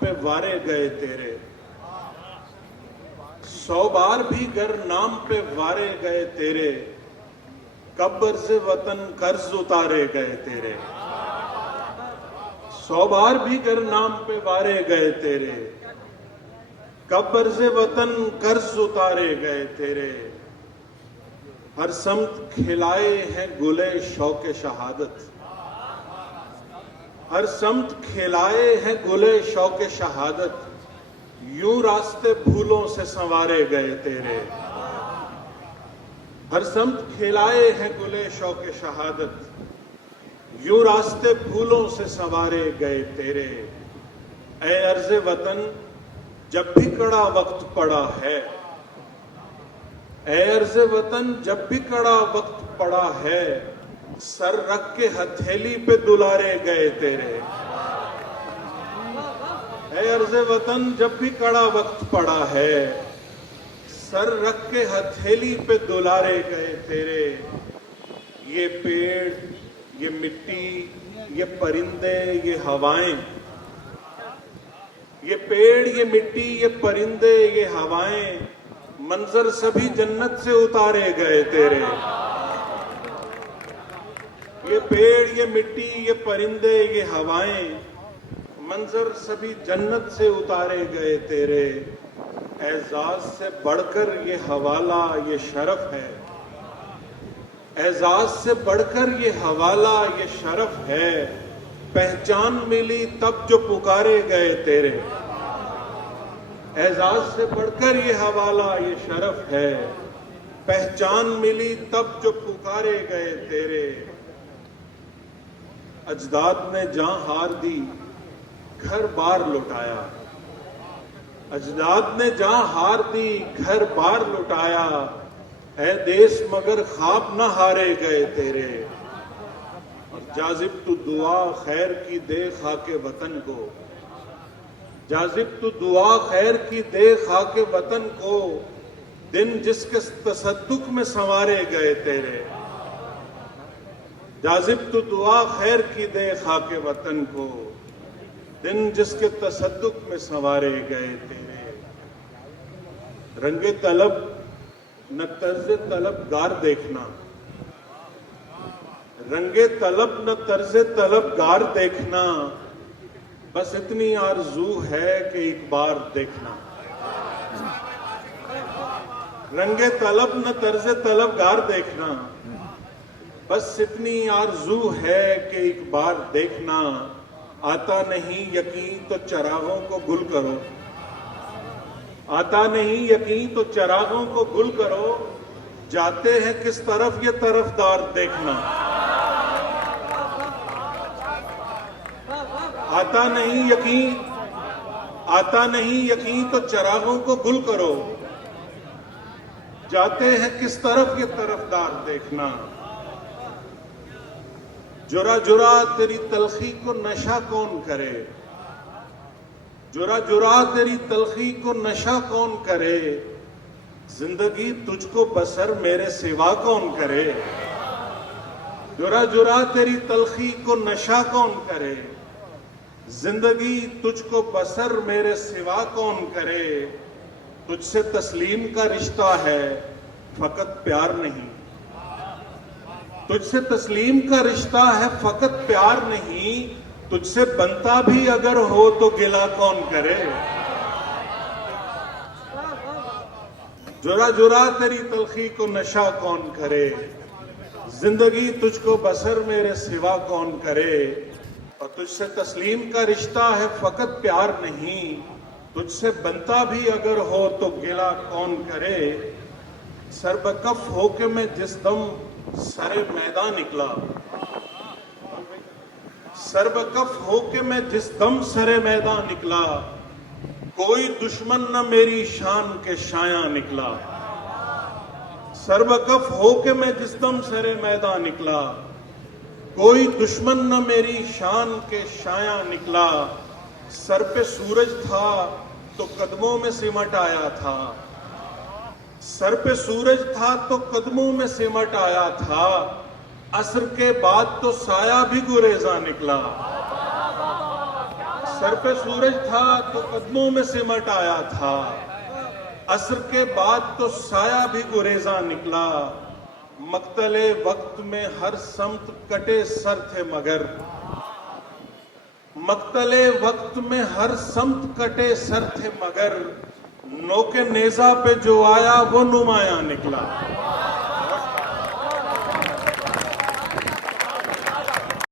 پہ وارے گئے تیرے، 100 بار بھی گر نام پہ وارے گئے تیرے، کب عرض وطن قرض اتارے گئے تیرے، 100 بار بھی گر نام پہ وارے گئے تیرے، کب عرض وطن قرض اتارے گئے تیرے، ہر سمت کھلائے ہیں گلے شوق شہادت، ہر سمت کھلائے ہیں گلے شوق شہادت، یوں راستے بھولوں سے سنوارے گئے تیرے، ہر سمت کھلائے ہیں گلے شوق شہادت، یوں راستے پھولوں سے سنوارے گئے تیرے، اے عرض وطن جب بھی کڑا وقت پڑا ہے، اے عرض وطن جب بھی کڑا وقت پڑا ہے، سر رکھ کے ہتھیلی پہ دلارے گئے تیرے، اے عرض وطن جب بھی کڑا وقت پڑا ہے، سر رکھ کے ہتھیلی پہ دلارے گئے تیرے، یہ پیڑ، یہ مٹی، یہ پرندے، یہ ہوائیں، یہ پیڑ، یہ مٹی، یہ پرندے، یہ ہوائیں، منظر سبھی جنت سے اتارے گئے تیرے، یہ پیڑ، یہ مٹی، یہ پرندے، یہ ہوائیں، منظر سبھی جنت سے اتارے گئے تیرے، اعزاز سے بڑھ کر یہ حوالہ یہ شرف ہے، اعزاز سے بڑھ کر یہ حوالہ یہ شرف ہے، پہچان ملی تب جو پکارے گئے تیرے، اعزاز سے بڑھ کر یہ حوالہ یہ شرف ہے، پہچان ملی تب جو پکارے گئے تیرے، اجداد نے جاں ہار دی گھر بار لٹایا، اجداد نے جاں ہار دی گھر بار لٹایا، اے دیس مگر خواب نہ ہارے گئے تیرے، اور جاذب تو دعا خیر کی دے خاک وطن کو، جاذب تو دعا خیر کی دے خاک وطن کو، دن جس کے تصدق میں سنوارے گئے تیرے، جاذب تو دعا خیر کی دے خاک وطن کو، دن جس کے تصدق میں سنوارے گئے تیرے، رنگ طلب نہ طرز طلب گار دیکھنا، رنگ طلب نہ طرز طلب گار دیکھنا، بس اتنی آرزو ہے کہ ایک بار دیکھنا، رنگ طلب نہ طرز طلب گار دیکھنا، بس اتنی آرزو ہے کہ ایک بار دیکھنا، آتا نہیں یقین تو چراغوں کو گل کرو، آتا نہیں یقین تو چراغوں کو گل کرو، جاتے ہیں کس طرف یہ طرفدار دیکھنا، آتا نہیں یقین تو چراغوں کو گل کرو، جاتے ہیں کس طرف یہ طرفدار دیکھنا، جرا جرا تیری تلخی کو نشہ کون کرے، جرا جرا تیری تلخی کو نشہ کون کرے، زندگی تجھ کو بسر میرے سوا کون کرے، جرا جرا تیری تلخی کو نشہ کون کرے، زندگی تجھ کو بسر میرے سوا کون کرے، تجھ سے تسلیم کا رشتہ ہے فقط پیار نہیں، تجھ سے تسلیم کا رشتہ ہے فقط پیار نہیں، تجھ سے بنتا بھی اگر ہو تو گلہ کون کرے، جرا جرا تیری تلخی کو نشہ کون کرے، زندگی تجھ کو بسر میرے سوا کون کرے، اور تجھ سے تسلیم کا رشتہ ہے فقط پیار نہیں، تجھ سے بنتا بھی اگر ہو تو گلہ کون کرے، سر بکف ہو کے میں جس دم سرے میدان نکلا، سر بکف ہو کے میں جس دم سرے میدان نکلا، کوئی دشمن نہ میری شان کے شایاں نکلا، سر بکف ہو کے میں جس دم سرے میدان نکلا، کوئی دشمن نہ میری شان کے شایاں نکلا، سر پہ سورج تھا تو قدموں میں سمٹ آیا تھا، سر پہ سورج تھا تو قدموں میں سمٹ آیا تھا، عصر کے بعد تو سایہ بھی گریزاں نکلا، سر پہ سورج تھا تو قدموں میں سمٹ آیا تھا، عصر کے بعد تو سایہ بھی گریزاں نکلا، مقتل وقت میں ہر سمت کٹے سر تھے مگر، مقتل وقت میں ہر سمت کٹے سر تھے مگر، نوک نیزہ پہ جو آیا وہ نمایاں نکلا۔